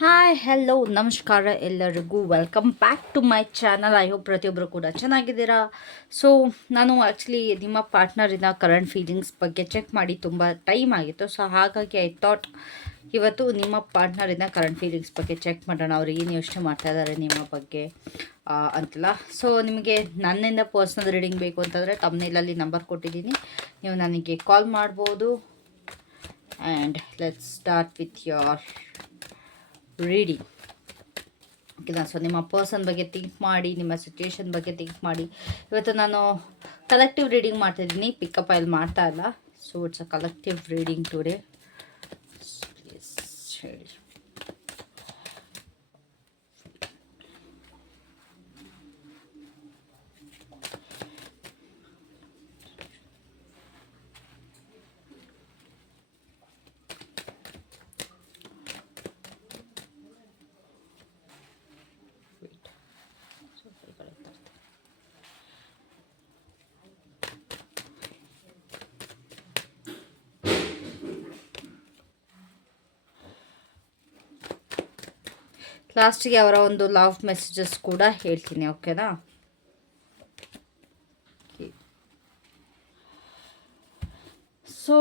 Hi hello ನಮಸ್ಕಾರ ಎಲ್ಲರಿಗೂ welcome back to my channel. I hope ಪ್ರತಿಯೊಬ್ಬರು ಕೂಡ ಚೆನ್ನಾಗಿದ್ದೀರಾ. ಸೊ ನಾನು ಆ್ಯಕ್ಚುಲಿ ನಿಮ್ಮ ಪಾರ್ಟ್ನರಿನ ಕರೆಂಟ್ ಫೀಲಿಂಗ್ಸ್ ಬಗ್ಗೆ ಚೆಕ್ ಮಾಡಿ ತುಂಬ ಟೈಮ್ ಆಗಿತ್ತು. ಸೊ ಹಾಗಾಗಿ ಐ ಥಾಟ್ ಇವತ್ತು ನಿಮ್ಮ ಪಾರ್ಟ್ನರಿನ ಕರೆಂಟ್ ಫೀಲಿಂಗ್ಸ್ ಬಗ್ಗೆ ಚೆಕ್ ಮಾಡೋಣ. ಅವ್ರು ಏನು ಯೋಚನೆ ಮಾಡ್ತಾ ಇದ್ದಾರೆ ನಿಮ್ಮ ಬಗ್ಗೆ ಅಂತಲ್ಲ. ಸೊ ನಿಮಗೆ ನನ್ನಿಂದ ಪರ್ಸ್ನಲ್ ರೀಡಿಂಗ್ ಬೇಕು ಅಂತಂದರೆ ತಮ್ಮನೇಲಲ್ಲಿ ನಂಬರ್ ಕೊಟ್ಟಿದ್ದೀನಿ, ನೀವು ನನಗೆ ಕಾಲ್ ಮಾಡ್ಬೋದು. And let's start with your reading. ಓಕೆನಾ? ಸೊ ನಿಮ್ಮ ಪರ್ಸನ್ ಬಗ್ಗೆ ಥಿಂಕ್ ಮಾಡಿ, ನಿಮ್ಮ ಸಿಚುವೇಶನ್ ಬಗ್ಗೆ ಥಿಂಕ್ ಮಾಡಿ. ಇವತ್ತು ನಾನು ಕಲೆಕ್ಟಿವ್ ರೀಡಿಂಗ್ ಮಾಡ್ತಾಯಿದ್ದೀನಿ, ಪಿಕಪ್ ಅಲ್ಲಿ ಮಾಡ್ತಾ ಇಲ್ಲ. So it's a collective reading today. ಹೇಳಿ. ಲಾಸ್ಟಿಗೆ ಅವರ ಒಂದು ಲವ್ ಮೆಸೇಜಸ್ ಕೂಡ ಹೇಳ್ತೀನಿ, ಓಕೆನಾ? ಸೊ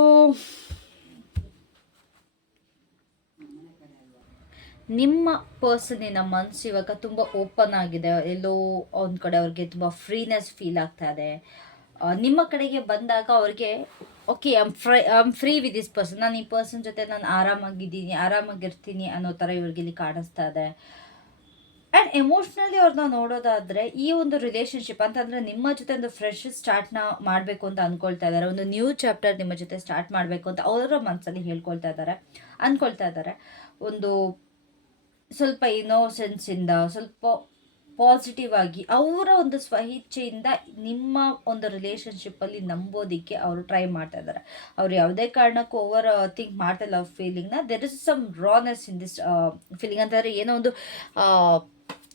ನಿಮ್ಮ ಪರ್ಸನಿನ ಮನಸ್ಸು ಇವಾಗ ತುಂಬ ಓಪನ್ ಆಗಿದೆ. ಎಲ್ಲೋ ಒಂದು ಕಡೆ ಅವ್ರಿಗೆ ತುಂಬ ಫ್ರೀನೆಸ್ ಫೀಲ್ ಆಗ್ತಾ ಇದೆ. ನಿಮ್ಮ ಕಡೆಗೆ ಬಂದಾಗ ಅವ್ರಿಗೆ okay, I'm free with this person, ನಾನು ಈ ಪರ್ಸನ್ ಜೊತೆ ನಾನು ಆರಾಮಾಗಿರ್ತೀನಿ ಅನ್ನೋ ಥರ ಇವ್ರಿಗೆ ಇಲ್ಲಿ ಕಾಣಿಸ್ತಾ ಇದೆ. ಆ್ಯಂಡ್ ಎಮೋಷ್ನಲಿ ಅವ್ರನ್ನ ನೋಡೋದಾದರೆ ಈ ಒಂದು ರಿಲೇಷನ್ಶಿಪ್ ಅಂತಂದರೆ ನಿಮ್ಮ ಜೊತೆ ಒಂದು ಫ್ರೆಶ್ ಸ್ಟಾರ್ಟ್ನ ಮಾಡಬೇಕು ಅಂತ ಅಂದ್ಕೊಳ್ತಾ ಇದ್ದಾರೆ. ಒಂದು ನ್ಯೂ ಚಾಪ್ಟರ್ ನಿಮ್ಮ ಜೊತೆ ಸ್ಟಾರ್ಟ್ ಮಾಡಬೇಕು ಅಂತ ಅವರ ಮನಸ್ಸಲ್ಲಿ ಅಂದ್ಕೊಳ್ತಾ ಇದ್ದಾರೆ. ಒಂದು ಸ್ವಲ್ಪ ಇನ್ನೋಸೆನ್ಸಿಂದ, ಸ್ವಲ್ಪ ಪಾಸಿಟಿವ್ ಆಗಿ ಅವರ ಒಂದು ಸ್ವಇಚ್ಛೆಯಿಂದ ನಿಮ್ಮ ಒಂದು ರಿಲೇಷನ್ಶಿಪ್ಪಲ್ಲಿ ನಂಬೋದಕ್ಕೆ ಅವರು ಟ್ರೈ ಮಾಡ್ತಾ ಇದ್ದಾರೆ. ಅವ್ರು ಯಾವುದೇ ಕಾರಣಕ್ಕೂ ಓವರ್ ಥಿಂಕ್ ಮಾಡ್ತಾ ಇಲ್ಲ ಫೀಲಿಂಗ್ನ. There is some rawness in this feeling ಅಂತಂದರೆ ಏನೋ ಒಂದು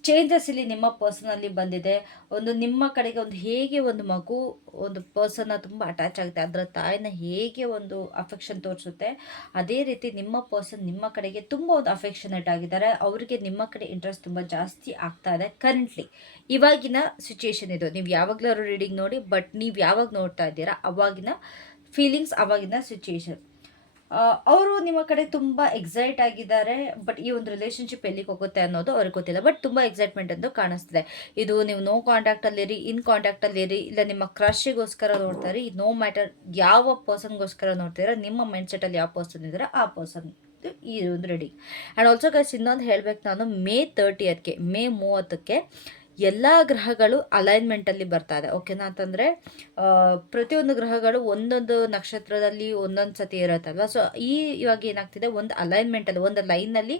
ಚೇಂಜಸ್ ಇಲ್ಲಿ ನಿಮ್ಮ ಪರ್ಸನಲ್ಲಿ ಬಂದಿದೆ. ಒಂದು ನಿಮ್ಮ ಕಡೆಗೆ ಒಂದು ಹೇಗೆ ಒಂದು ಮಗು ಒಂದು ಪರ್ಸನ್ನ ತುಂಬ ಅಟ್ಯಾಚ್ ಆಗುತ್ತೆ, ಅದರ ತಾಯಿನ ಹೇಗೆ ಒಂದು ಅಫೆಕ್ಷನ್ ತೋರಿಸುತ್ತೆ, ಅದೇ ರೀತಿ ನಿಮ್ಮ ಪರ್ಸನ್ ನಿಮ್ಮ ಕಡೆಗೆ ತುಂಬ ಒಂದು ಅಫೆಕ್ಷನೇಟ್ ಆಗಿದ್ದಾರೆ. ಅವರಿಗೆ ನಿಮ್ಮ ಕಡೆ ಇಂಟ್ರೆಸ್ಟ್ ತುಂಬ ಜಾಸ್ತಿ ಆಗ್ತಾ ಇದೆ ಕರೆಂಟ್ಲಿ. ಇವಾಗಿನ ಸಿಚುಯೇಷನ್ ಇದು. ನೀವು ಯಾವಾಗಲಾದ್ರು ರೀಡಿಂಗ್ ನೋಡಿ, ಬಟ್ ನೀವು ಯಾವಾಗ ನೋಡ್ತಾ ಇದ್ದೀರಾ ಅವಾಗಿನ ಫೀಲಿಂಗ್ಸ್, ಅವಾಗಿನ ಸಿಚುಯೇಷನ್. ಅವರು ನಿಮ್ಮ ಕಡೆ ತುಂಬ ಎಕ್ಸೈಟ್ ಆಗಿದ್ದಾರೆ. ಬಟ್ ಈ ಒಂದು ರಿಲೇಷನ್ಶಿಪ್ ಎಲ್ಲಿಗೆ ಹೋಗುತ್ತೆ ಅನ್ನೋದು ಅವ್ರಿಗೆ ಗೊತ್ತಿಲ್ಲ. ಬಟ್ ತುಂಬ ಎಕ್ಸೈಟ್ಮೆಂಟ್ ಅಂತ ಕಾಣಿಸ್ತಿದೆ. ಇದು ನೀವು ನೋ ಕಾಂಟ್ಯಾಕ್ಟಲ್ಲಿರಿ, ಇನ್ ಕಾಂಟ್ಯಾಕ್ಟಲ್ಲಿರಿ, ಇಲ್ಲ ನಿಮ್ಮ ಕ್ರಶ್ಗೋಸ್ಕರ ನೋಡ್ತಾರೆ. ಇದು ನೋ ಮ್ಯಾಟರ್ ಯಾವ ಪರ್ಸನ್ಗೋಸ್ಕರ ನೋಡ್ತೀರಾ, ನಿಮ್ಮ ಮೈಂಡ್ ಸೆಟಲ್ಲಿ ಯಾವ ಪರ್ಸನ್ ಇದ್ದಾರೆ ಆ ಪರ್ಸನ್ ಈ ಒಂದು ರೆಡಿ. ಆ್ಯಂಡ್ ಆಲ್ಸೋ ಗೈಸ್, ಇನ್ನೊಂದು ಹೇಳಬೇಕು, ನಾನು ಮೇ 30ಕ್ಕೆ ಎಲ್ಲ ಗ್ರಹಗಳು ಅಲೈನ್ಮೆಂಟಲ್ಲಿ ಬರ್ತಾ ಇದೆ, ಓಕೆನಾ? ಅಂತಂದರೆ ಪ್ರತಿಯೊಂದು ಗ್ರಹಗಳು ಒಂದೊಂದು ನಕ್ಷತ್ರದಲ್ಲಿ ಒಂದೊಂದು ಸತಿ ಇರುತ್ತಲ್ವ. ಸೊ ಇವಾಗ ಏನಾಗ್ತಿದೆ, ಒಂದು ಅಲೈನ್ಮೆಂಟಲ್ಲಿ ಒಂದು ಲೈನಲ್ಲಿ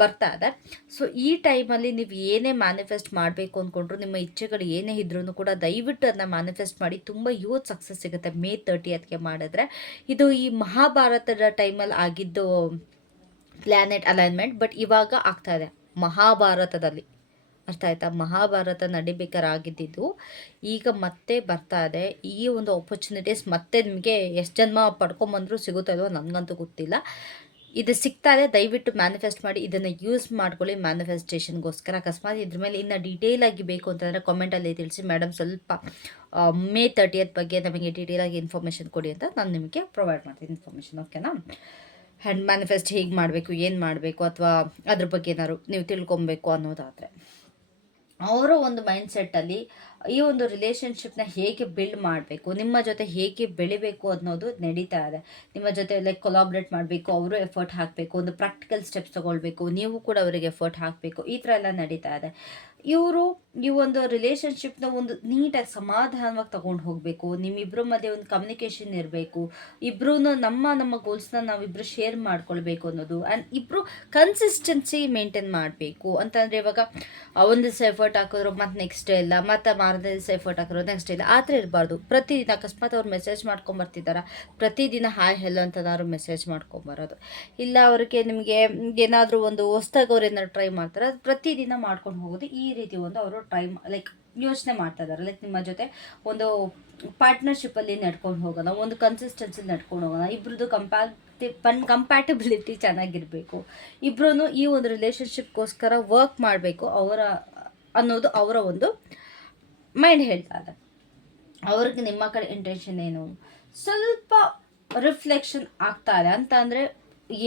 ಬರ್ತಾ ಇದೆ. ಸೊ ಈ ಟೈಮಲ್ಲಿ ನೀವು ಏನೇ ಮ್ಯಾನಿಫೆಸ್ಟ್ ಮಾಡಬೇಕು ಅಂದ್ಕೊಂಡ್ರು, ನಿಮ್ಮ ಇಚ್ಛೆಗಳು ಏನೇ ಇದ್ರೂ ಕೂಡ ದಯವಿಟ್ಟು ಅದನ್ನ ಮ್ಯಾನಿಫೆಸ್ಟ್ ಮಾಡಿ. ತುಂಬ ಹ್ಯೂಜ್ ಸಕ್ಸಸ್ ಸಿಗುತ್ತೆ ಮೇ 30ಕ್ಕೆ ಮಾಡಿದ್ರೆ. ಇದು ಈ ಮಹಾಭಾರತದ ಟೈಮಲ್ಲಿ ಆಗಿದ್ದು ಪ್ಲ್ಯಾನೆಟ್ ಅಲೈನ್ಮೆಂಟ್, ಬಟ್ ಇವಾಗ ಆಗ್ತಾ ಇದೆ ಮಹಾಭಾರತದಲ್ಲಿ. ಅರ್ಥ ಆಯ್ತಾ? ಮಹಾಭಾರತ ನಡಿಬೇಕಾಗಿದ್ದು ಈಗ ಮತ್ತೆ ಬರ್ತಾ ಇದೆ. ಈ ಒಂದು ಆಪರ್ಚುನಿಟೀಸ್ ಮತ್ತೆ ನಿಮಗೆ ಎಷ್ಟು ಜನ್ಮ ಪಡ್ಕೊಂಬಂದರೂ ಸಿಗುತ್ತೋ ಇಲ್ವೋ ನನಗಂತೂ ಗೊತ್ತಿಲ್ಲ. ಇದು ಸಿಗ್ತಾ ಇದೆ, ದಯವಿಟ್ಟು ಮ್ಯಾನಿಫೆಸ್ಟ್ ಮಾಡಿ, ಇದನ್ನು ಯೂಸ್ ಮಾಡ್ಕೊಳ್ಳಿ ಮ್ಯಾನಿಫೆಸ್ಟೇಷನ್ಗೋಸ್ಕರ. ಅಕಸ್ಮಾತ್ ಇದ್ರ ಮೇಲೆ ಇನ್ನು ಡೀಟೇಲಾಗಿ ಬೇಕು ಅಂತಂದರೆ ಕಾಮೆಂಟಲ್ಲಿ ತಿಳಿಸಿ, ಮೇಡಮ್ ಸ್ವಲ್ಪ ಮೇ 30 ಬಗ್ಗೆ ನಮಗೆ ಡೀಟೇಲಾಗಿ ಇನ್ಫಾರ್ಮೇಷನ್ ಕೊಡಿ ಅಂತ ನಾನು ನಿಮಗೆ ಪ್ರೊವೈಡ್ ಮಾಡ್ತೀನಿ ಇನ್ಫಾರ್ಮೇಷನ್, ಓಕೆನಾ? ಹ್ಯಾಂಡ್ ಮ್ಯಾನಿಫೆಸ್ಟ್ ಹೇಗೆ ಮಾಡಬೇಕು, ಏನು ಮಾಡಬೇಕು, ಅಥವಾ ಅದ್ರ ಬಗ್ಗೆ ಏನಾದ್ರು ನೀವು ತಿಳ್ಕೊಬೇಕು ಅನ್ನೋದಾದರೆ, ಅವರ ಒಂದು ಮೈಂಡ್ ಸೆಟ್ಟಲ್ಲಿ ಈ ಒಂದು ರಿಲೇಷನ್ಶಿಪ್ನ ಹೇಗೆ ಬಿಲ್ಡ್ ಮಾಡಬೇಕು, ನಿಮ್ಮ ಜೊತೆ ಹೇಗೆ ಬೆಳಿಬೇಕು ಅನ್ನೋದು ನಡೀತಾ ಇದೆ. ನಿಮ್ಮ ಜೊತೆ ಲೈಕ್ ಕೊಲಾಬ್ರೇಟ್ ಮಾಡಬೇಕು, ಅವರು ಎಫರ್ಟ್ ಹಾಕಬೇಕು, ಒಂದು ಪ್ರಾಕ್ಟಿಕಲ್ ಸ್ಟೆಪ್ಸ್ ತೊಗೊಳ್ಬೇಕು, ನೀವು ಕೂಡ ಅವರಿಗೆ ಎಫರ್ಟ್ ಹಾಕಬೇಕು, ಈ ಥರ ಎಲ್ಲ ನಡೀತಾ ಇದೆ. ಇವರು ಈ ಒಂದು ರಿಲೇಷನ್ಶಿಪ್ನ ಒಂದು ನೀಟಾಗಿ ಸಮಾಧಾನವಾಗಿ ತೊಗೊಂಡು ಹೋಗಬೇಕು. ನಿಮ್ಮಿಬ್ಬರ ಮಧ್ಯೆ ಒಂದು ಕಮ್ಯುನಿಕೇಷನ್ ಇರಬೇಕು. ಇಬ್ಬರೂ ನಮ್ಮ ಗೋಲ್ಸ್ನ ನಾವಿಬ್ಬರು ಶೇರ್ ಮಾಡ್ಕೊಳ್ಬೇಕು ಅನ್ನೋದು. ಆ್ಯಂಡ್ ಇಬ್ಬರು ಕನ್ಸಿಸ್ಟೆನ್ಸಿ ಮೇಂಟೈನ್ ಮಾಡಬೇಕು. ಅಂತಂದರೆ ಇವಾಗ ಒಂದು ದಿವಸ ಎಫರ್ಟ್ ಹಾಕಿದ್ರು ಮತ್ತು ನೆಕ್ಸ್ಟ್ ಡೇ ಇಲ್ಲ, ಮತ್ತು ಮಾರನೇ ದಿವಸ ಎಫರ್ಟ್ ಹಾಕಿದ್ರು ನೆಕ್ಸ್ಟ್ ಡೇ ಇಲ್ಲ, ಆ ಥರ ಇರಬಾರ್ದು. ಪ್ರತಿದಿನ ಅಕಸ್ಮಾತ್ ಅವ್ರು ಮೆಸೇಜ್ ಮಾಡ್ಕೊಂಬರ್ತಿದ್ದಾರೆ, ಪ್ರತಿದಿನ ಹಾಯ್ ಹೆಲೋ ಅಂತನಾದ್ರು ಮೆಸೇಜ್ ಮಾಡ್ಕೊಂಬರೋದು. ಇಲ್ಲ ಅವ್ರಿಗೆ ನಿಮಗೆ ಏನಾದರೂ ಒಂದು ಹೊಸ್ದಾಗಿ ಅವ್ರು ಏನಾದ್ರು ಟ್ರೈ ಮಾಡ್ತಾರೆ, ಅದು ಪ್ರತಿದಿನ ಮಾಡ್ಕೊಂಡು ಹೋಗೋದು. ಈ ರೀತಿ ಒಂದು ಅವರು ಟ್ರೈ ಲೈಕ್ ಯೋಚನೆ ಮಾಡ್ತಾ ಇದ್ದಾರೆ. ಲೈಕ್ ನಿಮ್ಮ ಜೊತೆ ಒಂದು ಪಾರ್ಟ್ನರ್ಶಿಪ್ಪಲ್ಲಿ ನಡ್ಕೊಂಡು ಹೋಗೋಣ, ಒಂದು ಕನ್ಸಿಸ್ಟೆನ್ಸಿ ನಡ್ಕೊಂಡು ಹೋಗೋಣ, ಇಬ್ರದ್ದು ಕಂಪ್ಯಾಟಿಬಿಲಿಟಿ ಚೆನ್ನಾಗಿರಬೇಕು, ಇಬ್ಬರೂ ಈ ಒಂದು ರಿಲೇಷನ್ಶಿಪ್ಗೋಸ್ಕರ ವರ್ಕ್ ಮಾಡಬೇಕು ಅನ್ನೋದು ಅವರ ಒಂದು ಮೈಂಡ್ ಹೇಳ್ತಾ ಇದೆ. ಅವ್ರಿಗೆ ನಿಮ್ಮ ಕಡೆ ಇಂಟೆನ್ಷನ್ ಏನು, ಸ್ವಲ್ಪ ರಿಫ್ಲೆಕ್ಷನ್ ಆಗ್ತಾ ಇದೆ ಅಂತ ಅಂದರೆ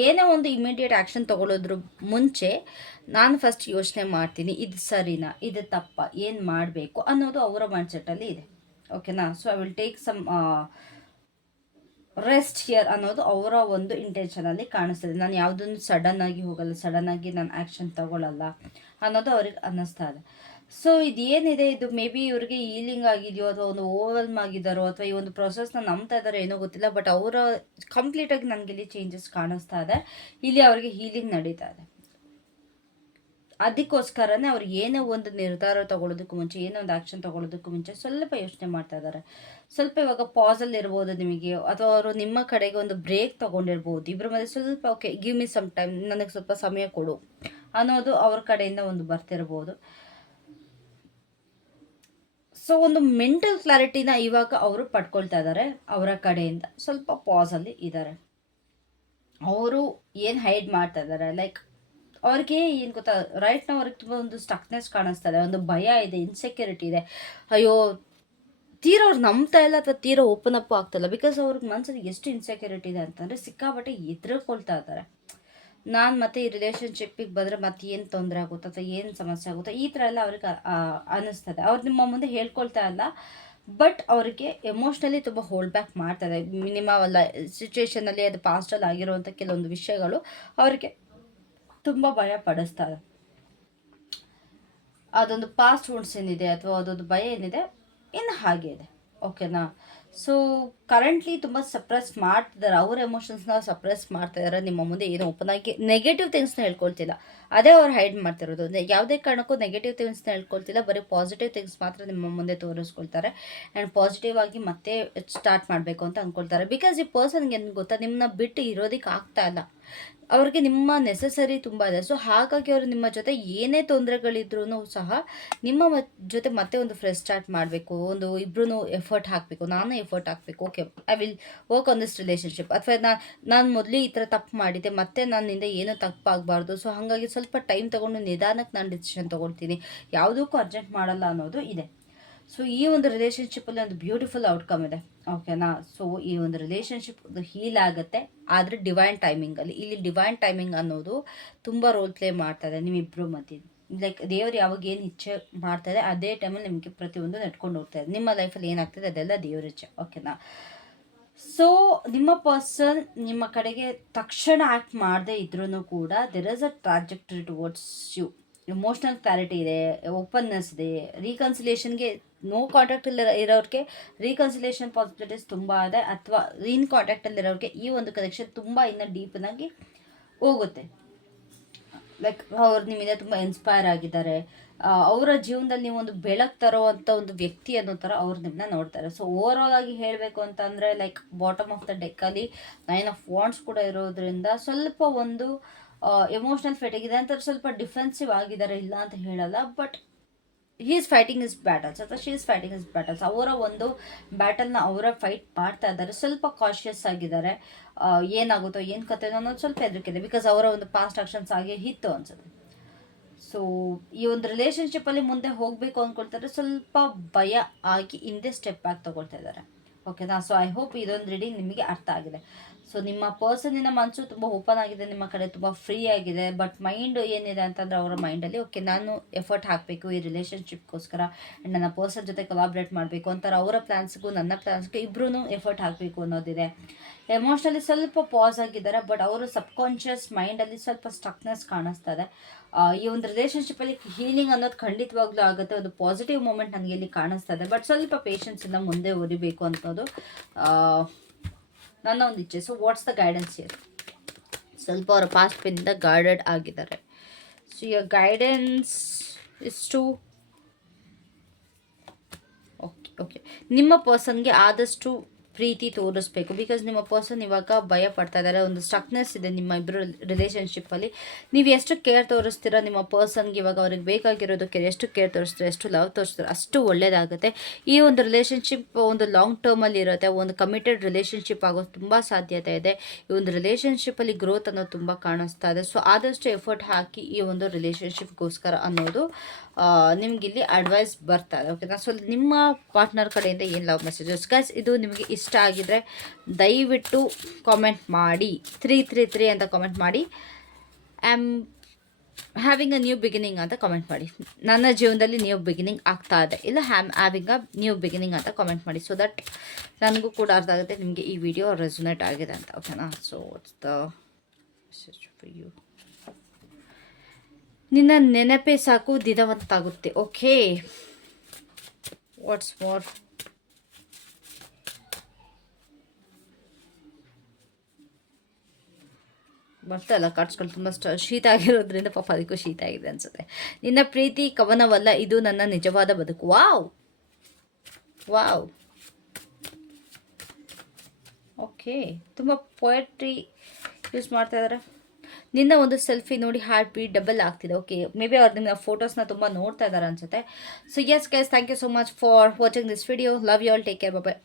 ಏನೇ ಒಂದು ಇಮಿಡಿಯೇಟ್ ಆ್ಯಕ್ಷನ್ ತೊಗೊಳೋದ್ರ ಮುಂಚೆ ನಾನು ಫಸ್ಟ್ ಯೋಚನೆ ಮಾಡ್ತೀನಿ, ಇದು ಸರಿನಾ, ಇದು ತಪ್ಪ, ಏನು ಮಾಡಬೇಕು ಅನ್ನೋದು ಅವರ ಮೈಂಡ್ಸೆಟ್ಟಲ್ಲಿ ಇದೆ. ಓಕೆನಾ. So I will take some rest here ಅನ್ನೋದು ಅವರ ಒಂದು ಇಂಟೆನ್ಷನಲ್ಲಿ ಕಾಣಿಸ್ತದೆ. ನಾನು ಯಾವುದನ್ನು ಸಡನ್ನಾಗಿ ಹೋಗಲ್ಲ, ಸಡನ್ನಾಗಿ ನಾನು ಆ್ಯಕ್ಷನ್ ತೊಗೊಳ್ಳಲ್ಲ ಅನ್ನೋದು ಅವ್ರಿಗೆ ಅನ್ನಿಸ್ತಾ ಇದೆ. ಸೊ ಇದೇನಿದೆ ಇದು ಮೇ ಬಿ ಇವ್ರಿಗೆ ಹೀಲಿಂಗ್ ಆಗಿದೆಯೋ ಅಥವಾ ಒಂದು ಓವರ್ವೆಲ್ಮ್ ಆಗಿದ್ದಾರೋ ಅಥವಾ ಈ ಒಂದು ಪ್ರೊಸೆಸ್ನ ನಂಬ್ತಾ ಇದ್ದಾರೋ ಏನೋ ಗೊತ್ತಿಲ್ಲ. ಬಟ್ ಅವರ ಕಂಪ್ಲೀಟಾಗಿ ನನಗೆ ಇಲ್ಲಿ ಚೇಂಜಸ್ ಕಾಣಿಸ್ತಾ ಇದೆ. ಇಲ್ಲಿ ಅವರಿಗೆ ಹೀಲಿಂಗ್ ನಡೀತಾ ಇದೆ. ಅದಕ್ಕೋಸ್ಕರನೇ ಅವ್ರು ಏನೋ ಒಂದು ನಿರ್ಧಾರ ತಗೊಳ್ಳೋದಕ್ಕೂ ಮುಂಚೆ, ಏನೋ ಒಂದು ಆ್ಯಕ್ಷನ್ ತೊಗೊಳ್ಳೋದಕ್ಕೂ ಮುಂಚೆ ಸ್ವಲ್ಪ ಯೋಚನೆ ಮಾಡ್ತಾ ಇದ್ದಾರೆ. ಸ್ವಲ್ಪ ಇವಾಗ ಪಾಸಲ್ಲಿ ಇರ್ಬೋದು ನಿಮಗೆ, ಅಥವಾ ಅವರು ನಿಮ್ಮ ಕಡೆಗೆ ಒಂದು ಬ್ರೇಕ್ ತೊಗೊಂಡಿರ್ಬೋದು. ಇಬ್ಬರ ಮಧ್ಯೆ ಸ್ವಲ್ಪ okay give me some time, ನನಗೆ ಸ್ವಲ್ಪ ಸಮಯ ಕೊಡು ಅನ್ನೋದು ಅವ್ರ ಕಡೆಯಿಂದ ಒಂದು ಬರ್ತಿರ್ಬೋದು. ಸೊ ಒಂದು ಮೆಂಟಲ್ ಕ್ಲಾರಿಟಿನ ಇವಾಗ ಅವರು ಪಡ್ಕೊಳ್ತಾ ಇದ್ದಾರೆ. ಅವರ ಕಡೆಯಿಂದ ಸ್ವಲ್ಪ ಪಾಸಲ್ಲಿ ಇದ್ದಾರೆ. ಅವರು ಏನು ಹೈಡ್ ಮಾಡ್ತಾ ಇದ್ದಾರೆ, ಲೈಕ್ ಅವ್ರಿಗೆ ಏನು ಗೊತ್ತಾ, ರೈಟ್ ನಾವು ಅವ್ರಿಗೆ ತುಂಬ ಒಂದು ಸ್ಟಕ್ನೆಸ್ ಕಾಣಿಸ್ತಾ ಇದೆ, ಒಂದು ಭಯ ಇದೆ, ಇನ್ಸೆಕ್ಯೂರಿಟಿ ಇದೆ. ಅಯ್ಯೋ ತೀರಾ ಅವ್ರು ನಂಬ್ತಾ ಇಲ್ಲ ಅಥವಾ ತೀರಾ ಓಪನ್ ಅಪ್ ಆಗ್ತಾಯಿಲ್ಲ. ಬಿಕಾಸ್ ಅವ್ರಿಗೆ ಮನಸ್ಸಲ್ಲಿ ಎಷ್ಟು ಇನ್ಸೆಕ್ಯೂರಿಟಿ ಇದೆ ಅಂತಂದರೆ ಸಿಕ್ಕಾಪಟ್ಟೆ ಎದುರುಕೊಳ್ತಾ ಇದ್ದಾರೆ. ನಾನು ಮತ್ತೆ ಈ ರಿಲೇಷನ್ಶಿಪ್ಪಿಗೆ ಬಂದರೆ ಮತ್ತೆ ಏನು ತೊಂದರೆ ಆಗುತ್ತೋ ಅಥವಾ ಏನು ಸಮಸ್ಯೆ ಆಗುತ್ತೋ ಈ ಥರ ಎಲ್ಲ ಅವ್ರಿಗೆ ಅನ್ನಿಸ್ತದೆ. ಅವ್ರು ನಿಮ್ಮ ಮುಂದೆ ಹೇಳ್ಕೊಳ್ತಾ ಇಲ್ಲ, ಬಟ್ ಅವರಿಗೆ ಎಮೋಷ್ನಲಿ ತುಂಬ ಹೋಲ್ಡ್ ಬ್ಯಾಕ್ ಮಾಡ್ತಾರೆ. ನಿಮ್ಮ ಸಿಚುವೇಷನಲ್ಲಿ ಅದು ಪಾಸ್ಟಲ್ಲಿ ಆಗಿರುವಂಥ ಕೆಲವೊಂದು ವಿಷಯಗಳು ಅವರಿಗೆ ತುಂಬ ಭಯ ಪಡಿಸ್ತಾರೆ. ಅದೊಂದು ಪಾಸ್ಟ್ ವುಂಡ್ಸ್ ಏನಿದೆ ಅಥವಾ ಅದೊಂದು ಭಯ ಏನಿದೆ ಇನ್ನು ಹಾಗೆ ಇದೆ. ಓಕೆನಾ. ಸೊ ಕರೆಂಟ್ಲಿ ತುಂಬ ಸಪ್ರೆಸ್ ಮಾಡ್ತಿದ್ದಾರೆ, ಅವ್ರ ಎಮೋಷನ್ಸ್ನ ಸಪ್ರೆಸ್ ಮಾಡ್ತಾ ಇದ್ದಾರೆ. ನಿಮ್ಮ ಮುಂದೆ ಏನು ಓಪನ್ ಆಗಿ ನೆಗೆಟಿವ್ ಥಿಂಗ್ಸ್ನ ಹೇಳ್ಕೊಳ್ತಿಲ್ಲ, ಅದೇ ಅವ್ರು ಹೈಡ್ ಮಾಡ್ತಿರೋದು. ಯಾವುದೇ ಕಾರಣಕ್ಕೂ ನೆಗೆಟಿವ್ ಥಿಂಗ್ಸ್ನ ಹೇಳ್ಕೊಳ್ತಿಲ್ಲ, ಬರೀ ಪಾಸಿಟಿವ್ ಥಿಂಗ್ಸ್ ಮಾತ್ರ ನಿಮ್ಮ ಮುಂದೆ ತೋರಿಸ್ಕೊಳ್ತಾರೆ. ಆ್ಯಂಡ್ ಪಾಸಿಟಿವ್ ಆಗಿ ಮತ್ತೆ ಸ್ಟಾರ್ಟ್ ಮಾಡಬೇಕು ಅಂತ ಅಂದ್ಕೊಳ್ತಾರೆ. ಬಿಕಾಸ್ ಈ ಪರ್ಸನ್ಗೆ ಏನು ಗೊತ್ತಾ, ನಿಮ್ಮನ್ನ ಬಿಟ್ಟು ಇರೋದಕ್ಕೆ ಆಗ್ತಾ ಇಲ್ಲ, ಅವ್ರಿಗೆ ನಿಮ್ಮ ನೆಸಸರಿ ತುಂಬ ಇದೆ. ಸೊ ಹಾಗಾಗಿ ಅವರು ನಿಮ್ಮ ಜೊತೆ ಏನೇ ತೊಂದರೆಗಳಿದ್ರೂ ಸಹ ನಿಮ್ಮ ಜೊತೆ ಮತ್ತೆ ಒಂದು ಫ್ರೆಶ್ ಸ್ಟಾರ್ಟ್ ಮಾಡಬೇಕು, ಒಂದು ಇಬ್ಬರೂ ಎಫರ್ಟ್ ಹಾಕಬೇಕು, ನಾನು ಎಫರ್ಟ್ ಹಾಕಬೇಕು. Okay I will work on this relationship, ಅಥವಾ ನಾನು ಮೊದಲು ಈ ಥರ ತಪ್ಪು ಮಾಡಿದ್ದೆ, ಮತ್ತೆ ನನ್ನಿಂದ ಏನೂ ತಪ್ಪಾಗಬಾರ್ದು. ಸೊ ಹಾಗಾಗಿ ಸ್ವಲ್ಪ ಟೈಮ್ ತೊಗೊಂಡು ನಿಧಾನಕ್ಕೆ ನಾನು ಡಿಸಿಷನ್ ತೊಗೊಳ್ತೀನಿ, ಯಾವುದಕ್ಕೂ ಅರ್ಜೆಂಟ್ ಮಾಡಲ್ಲ ಅನ್ನೋದು ಇದೆ. ಸೊ ಈ ಒಂದು ರಿಲೇಷನ್ಶಿಪ್ಪಲ್ಲಿ ಒಂದು ಬ್ಯೂಟಿಫುಲ್ ಔಟ್ಕಮ್ ಇದೆ. ಓಕೆನಾ. ಸೊ ಈ ಒಂದು ರಿಲೇಷನ್ಶಿಪ್ ಹೀಲ್ ಆಗುತ್ತೆ, ಆದರೆ ಡಿವೈನ್ ಟೈಮಿಂಗಲ್ಲಿ. ಇಲ್ಲಿ ಡಿವೈನ್ ಟೈಮಿಂಗ್ ಅನ್ನೋದು ತುಂಬ ರೋಲ್ ಪ್ಲೇ ಮಾಡ್ತಾಯಿದೆ ನಿಮ್ಮಿಬ್ಬರು ಮಧ್ಯೆ. ಲೈಕ್ ದೇವ್ರು ಯಾವಾಗ ಏನು ಇಚ್ಛೆ ಮಾಡ್ತಾಯಿದೆ ಅದೇ ಟೈಮಲ್ಲಿ ನಿಮಗೆ ಪ್ರತಿಯೊಂದು ನಡ್ಕೊಂಡು ಹೋಗ್ತಾ ಇದೆ. ನಿಮ್ಮ ಲೈಫಲ್ಲಿ ಏನಾಗ್ತದೆ ಅದೆಲ್ಲ ದೇವ್ರ ಇಚ್ಛೆ. ಓಕೆನಾ. ಸೊ ನಿಮ್ಮ ಪರ್ಸನ್ ನಿಮ್ಮ ಕಡೆಗೆ ತಕ್ಷಣ ಆ್ಯಕ್ಟ್ ಮಾಡದೇ ಇದ್ರೂ ಕೂಡ there is a trajectory towards you. Emotional clarity ಇದೆ, ಓಪನ್ನೆಸ್ ಇದೆ, ರೀಕನ್ಸಿಲೇಷನ್ಗೆ ನೋ ಕಾಂಟ್ಯಾಕ್ಟಲ್ಲಿ ಇರೋರಿಗೆ ರೀಕನ್ಸಿಲೇಷನ್ ಪಾಸಿಬಿಲಿಟೀಸ್ ತುಂಬ ಇದೆ, ಅಥವಾ ಇನ್ ಕಾಂಟ್ಯಾಕ್ಟಲ್ಲಿರೋರಿಗೆ ಈ ಒಂದು ಕನೆಕ್ಷನ್ ತುಂಬ ಇನ್ನೂ ಡೀಪನಾಗಿ ಹೋಗುತ್ತೆ. ಲೈಕ್ ಅವ್ರು ನಿಮ್ಮಿಂದ ತುಂಬ ಇನ್ಸ್ಪೈರ್ ಆಗಿದ್ದಾರೆ, ಅವರ ಜೀವನದಲ್ಲಿ ನೀವು ಒಂದು ಬೆಳಕು ತರೋವಂಥ ಒಂದು ವ್ಯಕ್ತಿ ಅನ್ನೋ ಥರ ಅವ್ರು ನಿಮ್ಮನ್ನ ನೋಡ್ತಾರೆ. ಸೊ ಓವರಾಲ್ ಆಗಿ ಹೇಳಬೇಕು ಅಂತಂದರೆ ಲೈಕ್ ಬಾಟಮ್ ಆಫ್ ದ ಡೆಕ್ಕಲ್ಲಿ 9 ಆಫ್ ವಾಂಡ್ಸ್ ಕೂಡ ಇರೋದ್ರಿಂದ ಸ್ವಲ್ಪ ಒಂದು ಎಮೋಷ್ನಲ್ ಫೆಟಿಗಿದೆ ಅಂತ, ಸ್ವಲ್ಪ ಡಿಫೆನ್ಸಿವ್ ಆಗಿದ್ದಾರೆ, ಇಲ್ಲ ಅಂತ ಹೇಳಲ್ಲ. But he is fighting his battles ಅಥವಾ she is fighting his battles. ಅವರ ಒಂದು ಬ್ಯಾಟಲ್ನ ಅವರ ಫೈಟ್ ಮಾಡ್ತಾ ಇದ್ದಾರೆ. ಸ್ವಲ್ಪ ಕಾಷಿಯಸ್ ಆಗಿದ್ದಾರೆ, ಏನಾಗುತ್ತೋ ಏನು ಕತೆ ಅನ್ನೋದು ಸ್ವಲ್ಪ ಹೆದರಿಕಿದೆ. ಬಿಕಾಸ್ ಅವರ ಒಂದು ಪಾಸ್ಟ್ ಆಕ್ಷನ್ಸ್ ಆಗಿ ಇತ್ತು ಅನ್ಸುತ್ತೆ. ಸೊ ಈ ಒಂದು ರಿಲೇಷನ್ಶಿಪ್ಪಲ್ಲಿ ಮುಂದೆ ಹೋಗಬೇಕು ಅಂದ್ಕೊಳ್ತಾರೆ, ಸ್ವಲ್ಪ ಭಯ ಆಗಿ ಹಿಂದೆ ಸ್ಟೆಪ್ ಬ್ಯಾಕ್ ತೊಗೊಳ್ತಾ ಇದ್ದಾರೆ. ಓಕೆನಾ. ಸೊ ಐ ಹೋಪ್ ಇದೊಂದು ರೀಡಿಂಗ್ ನಿಮಗೆ ಅರ್ಥ ಆಗಿದೆ. ಸೊ ನಿಮ್ಮ ಪರ್ಸನ್ನಿನ ಮನಸ್ಸು ತುಂಬ ಓಪನ್ ಆಗಿದೆ, ನಿಮ್ಮ ಕಡೆ ತುಂಬ ಫ್ರೀ ಆಗಿದೆ. ಬಟ್ ಮೈಂಡ್ ಏನಿದೆ ಅಂತಂದರೆ ಅವರ ಮೈಂಡಲ್ಲಿ ಓಕೆ ನಾನು ಎಫರ್ಟ್ ಹಾಕಬೇಕು ಈ ರಿಲೇಷನ್ಶಿಪ್ಗೋಸ್ಕರ, ಆ್ಯಂಡ್ ನನ್ನ ಪರ್ಸನ್ ಜೊತೆ ಕೊಲಾಬ್ರೇಟ್ ಮಾಡಬೇಕು ಅಂತಾರೆ. ಅವರ ಪ್ಲ್ಯಾನ್ಸ್ಗೂ ನನ್ನ ಪ್ಲ್ಯಾನ್ಸ್ಗೂ ಇಬ್ಬರೂ ಎಫರ್ಟ್ ಹಾಕಬೇಕು ಅನ್ನೋದಿದೆ. ಎಮೋಷ್ನಲಿ ಸ್ವಲ್ಪ ಪಾಸ್ ಆಗಿದ್ದಾರೆ, ಬಟ್ ಅವರು ಸಬ್ಕಾನ್ಷಿಯಸ್ ಮೈಂಡಲ್ಲಿ ಸ್ವಲ್ಪ ಸ್ಟಕ್ನೆಸ್ ಕಾಣಿಸ್ತಾ ಇದೆ. ಈ ಒಂದು ರಿಲೇಷನ್ಶಿಪ್ಪಲ್ಲಿ ಹೀಲಿಂಗ್ ಅನ್ನೋದು ಖಂಡಿತವಾಗ್ಲೂ ಆಗುತ್ತೆ. ಒಂದು ಪಾಸಿಟಿವ್ ಮೂಮೆಂಟ್ ನನಗೆ ಇಲ್ಲಿ ಕಾಣಿಸ್ತಾ ಇದೆ. ಬಟ್ ಸ್ವಲ್ಪ ಪೇಷನ್ಸಿಂದ ಮುಂದೆ ಓದಿಬೇಕು ಅನ್ನೋದು ನನ್ನ ಒಂದು ಇಚ್ಛೆ. So what's the guidance here? ಸ್ವಲ್ಪ ಅವರ ಪಾಸ್ಟ್ ಪಿನ್ನಿಂದ ಗಾರ್ಡೆಡ್ ಆಗಿದ್ದಾರೆ. So your guidance is to okay ನಿಮ್ಮ ಪರ್ಸನ್ಗೆ ಆದಷ್ಟು ಪ್ರೀತಿ ತೋರಿಸ್ಬೇಕು. ಬಿಕಾಸ್ ನಿಮ್ಮ ಪರ್ಸನ್ ಇವಾಗ ಭಯ ಪಡ್ತಾ ಇದ್ದಾರೆ, ಒಂದು ಸ್ಟಕ್ನೆಸ್ ಇದೆ ನಿಮ್ಮ ಇಬ್ಬರು ರಿಲೇಷನ್ಶಿಪ್ಪಲ್ಲಿ. ನೀವು ಎಷ್ಟು ಕೇರ್ ತೋರಿಸ್ತೀರಾ ನಿಮ್ಮ ಪರ್ಸನ್ಗೆ, ಇವಾಗ ಅವ್ರಿಗೆ ಬೇಕಾಗಿರೋದಕ್ಕೆ ಎಷ್ಟು ಕೇರ್ ತೋರಿಸ್ತೀರೋ, ಎಷ್ಟು ಲವ್ ತೋರಿಸ್ತೀರೋ ಅಷ್ಟು ಒಳ್ಳೆಯದಾಗುತ್ತೆ. ಈ ಒಂದು ರಿಲೇಷನ್ಶಿಪ್ ಒಂದು ಲಾಂಗ್ ಟರ್ಮಲ್ಲಿ ಇರುತ್ತೆ, ಒಂದು ಕಮಿಟೆಡ್ ರಿಲೇಷನ್ಶಿಪ್ ಆಗೋದು ತುಂಬ ಸಾಧ್ಯತೆ ಇದೆ. ಈ ಒಂದು ರಿಲೇಷನ್ಶಿಪ್ಪಲ್ಲಿ ಗ್ರೋತ್ ಅನ್ನೋದು ತುಂಬ ಕಾಣಿಸ್ತಾ ಇದೆ. ಸೊ ಆದಷ್ಟು ಎಫರ್ಟ್ ಹಾಕಿ ಈ ಒಂದು ರಿಲೇಷನ್ಶಿಪ್ಗೋಸ್ಕರ ಅನ್ನೋದು ನಿಮಗಿಲ್ಲಿ ಅಡ್ವೈಸ್ ಬರ್ತಾ ಇದೆ. ಓಕೆನಾ? ಸೊ ನಿಮ್ಮ ಪಾರ್ಟ್ನರ್ ಕಡೆಯಿಂದ ಏನು ಲವ್ ಮೆಸೇಜಸ್ ಗೈಸ್, ಇದು ನಿಮಗೆ ಇಷ್ಟ ಆಗಿದ್ರೆ ದಯವಿಟ್ಟು ಕಾಮೆಂಟ್ ಮಾಡಿ 333 ಅಂತ ಕಾಮೆಂಟ್ ಮಾಡಿ. I am having a new beginning ಅಂತ ಕಾಮೆಂಟ್ ಮಾಡಿ. ನನ್ನ ಜೀವನದಲ್ಲಿ ನ್ಯೂ ಬಿಗಿನಿಂಗ್ ಆಗ್ತಾ ಇದೆ, ಇಲ್ಲ ಹ್ಯಾವಿಂಗ್ ಅ ನ್ಯೂ ಬಿಗಿನಿಂಗ್ ಅಂತ ಕಾಮೆಂಟ್ ಮಾಡಿ. ಸೊ ದಟ್ ನನಗೂ ಕೂಡ ಅರ್ಥ ಆಗುತ್ತೆ ನಿಮಗೆ ಈ ವಿಡಿಯೋ ರೆಸೊನೇಟ್ ಆಗಿದೆ ಅಂತ. ಓಕೆನಾ? So it's the message for you. ನಿನ್ನ ನೆನಪೇ ಸಾಕು ದಿನವಂತಾಗುತ್ತೆ. Okay, what's more? ಬರ್ತಾಯಿಲ್ಲ ಕಾರ್ಡ್ಸ್ಗಳು, ತುಂಬ ಶೀತ ಆಗಿರೋದ್ರಿಂದ ಪಾಪ ಅದಕ್ಕೂ ಶೀತ ಆಗಿದೆ ಅನಿಸುತ್ತೆ. ನಿನ್ನ ಪ್ರೀತಿ ಕವನವಲ್ಲ, ಇದು ನನ್ನ ನಿಜವಾದ ಬದುಕು. ವಾವ್ ವಾವ್, ಓಕೆ, ತುಂಬ ಪೊಯೆಟ್ರಿ ಯೂಸ್ ಮಾಡ್ತಾ ಇದ್ದಾರೆ. ನಿನ್ನ ಒಂದು ಸೆಲ್ಫಿ ನೋಡಿ ಹಾರ್ಟ್ ಬೀಟ್ ಡಬಲ್ ಆಗ್ತಿದೆ. ಓಕೆ, ಮೇ ಬಿ ಅವ್ರು ನಿಮ್ಮ ಫೋಟೋಸ್ನ ತುಂಬ ನೋಡ್ತಾ ಇದ್ದಾರೆ ಅನಿಸುತ್ತೆ. So yes guys, thank you so much for watching this video. Love you all, take care, bye.